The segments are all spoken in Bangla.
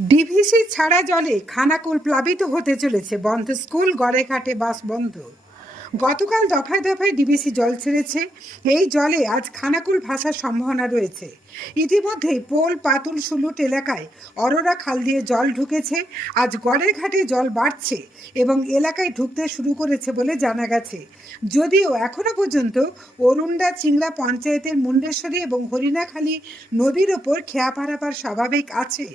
ডিভিসি ছাড়া জলে খানাকুল প্লাবিত হতে চলেছে বন্ধ। স্কুল গড়েঘাটে বাস বন্ধ। গতকাল দফায় দফায় ডিবিসি জল ছেড়েছে। এই জলে আজ খানাকুল ভাসার সম্ভাবনা রয়েছে। ইতিমধ্যেই পোল, পাতুল, সুলুট এলাকায় অরোরা খাল দিয়ে জল ঢুকেছে। আজ গড়ের ঘাটে জল বাড়ছে এবং এলাকায় ঢুকতে শুরু করেছে বলে জানা গেছে। যদিও এখনও পর্যন্ত অরুণডা, চিংড়া পঞ্চায়েতের মুন্ডেশ্বরী এবং হরিণাখালী নদীর ওপর খেয়া পারাপার স্বাভাবিক আছে।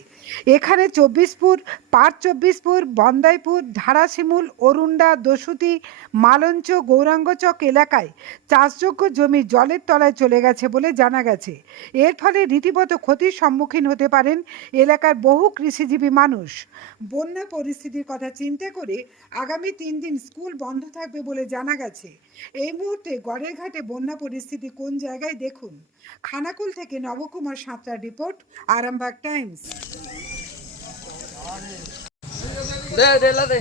এখানে চব্বিশপুর পার চব্বিশপুর, বন্দাইপুর, ধারাশিমুল, অরুণডা, দসুতি মালঞ্চ গৌরাঙ্গচক এলাকায় চাষযোগ্য জমি জলের তলায় চলে গেছে বলে জানা গেছে। এর ফলে রীতিমতো ক্ষতির সম্মুখীন হতে পারেন এলাকার বহু কৃষিজীবী মানুষ। বন্যা পরিস্থিতির কথা চিন্তা করে আগামী তিন দিন স্কুল বন্ধ থাকবে বলে জানা গেছে। এই মুহূর্তে গড়ের ঘাটে বন্যা পরিস্থিতি কোন জায়গায় দেখুন। খানাকুল থেকে নবকুমার সাঁতরা রিপোর্ট, আরামবাগ টাইমস। দে দে।